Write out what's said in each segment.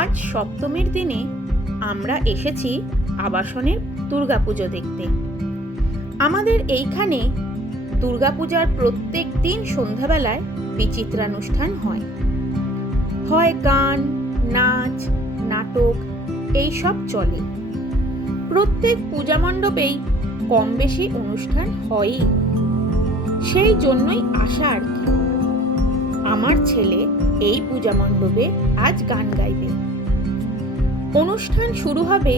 আজ সপ্তমীর দিনে আমরা এসেছি আবাসনের দুর্গাপুজো দেখতে। আমাদের এইখানে দুর্গাপূজার প্রত্যেক দিন সন্ধ্যাবেলায় বিচিত্রানুষ্ঠান হয়। হয় গান, নাচ, নাটক এইসব চলে। প্রত্যেক পূজা মণ্ডপেই কম বেশি অনুষ্ঠান হয়ই, সেই জন্যই আসা আর কি। আমার ছেলে এই পূজা মণ্ডপে আজ গান গাইবে। অনুষ্ঠান শুরু হবে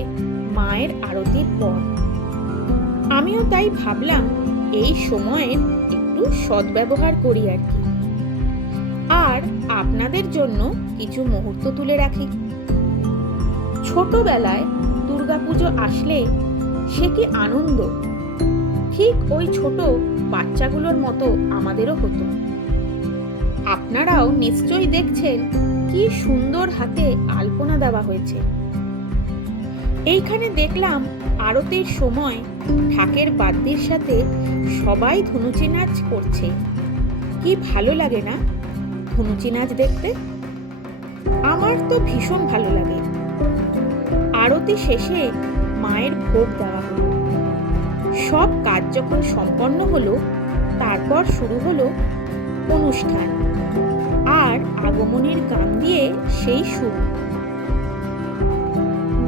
মায়ের আরতির পর। আমিও তাই ভাবলাম এই সময়ের একটু সদ্ব্যবহার করি আর কি, আর আপনাদের জন্য কিছু মুহূর্ত তুলে রাখি। ছোটবেলায় দুর্গাপুজো আসলে সে কি আনন্দ! ঠিক ওই ছোট বাচ্চাগুলোর মতো আমাদেরও হতো। আপনারাও নিশ্চয়ই দেখছেন কি সুন্দর হাতে আলপনা দেওয়া হয়েছে। এইখানে দেখলাম আরতির সময় ঢাকের বাদ্যির সাথে সবাই ধুনুচি নাচ করছে। কি ভালো লাগে না ধুনুচি নাচ দেখতে? আমার তো ভীষণ ভালো লাগে। আরতি শেষে মায়ের ভোগ দেওয়া হলো। সব কাজ যখন সম্পন্ন হলো, তারপর শুরু হলো অনুষ্ঠান, আর আগমনীর গান দিয়ে সেই শুরু।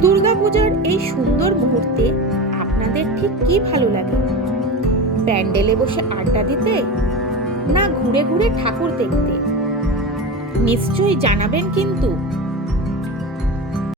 দুর্গাপূজার এই সুন্দর মুহূর্তে আপনাদের ঠিক কি ভালো লাগে? প্যান্ডেলে বসে আড্ডা দিতে, না ঘুরে ঘুরে ঠাকুর দেখতে? নিশ্চয়ই জানাবেন কিন্তু।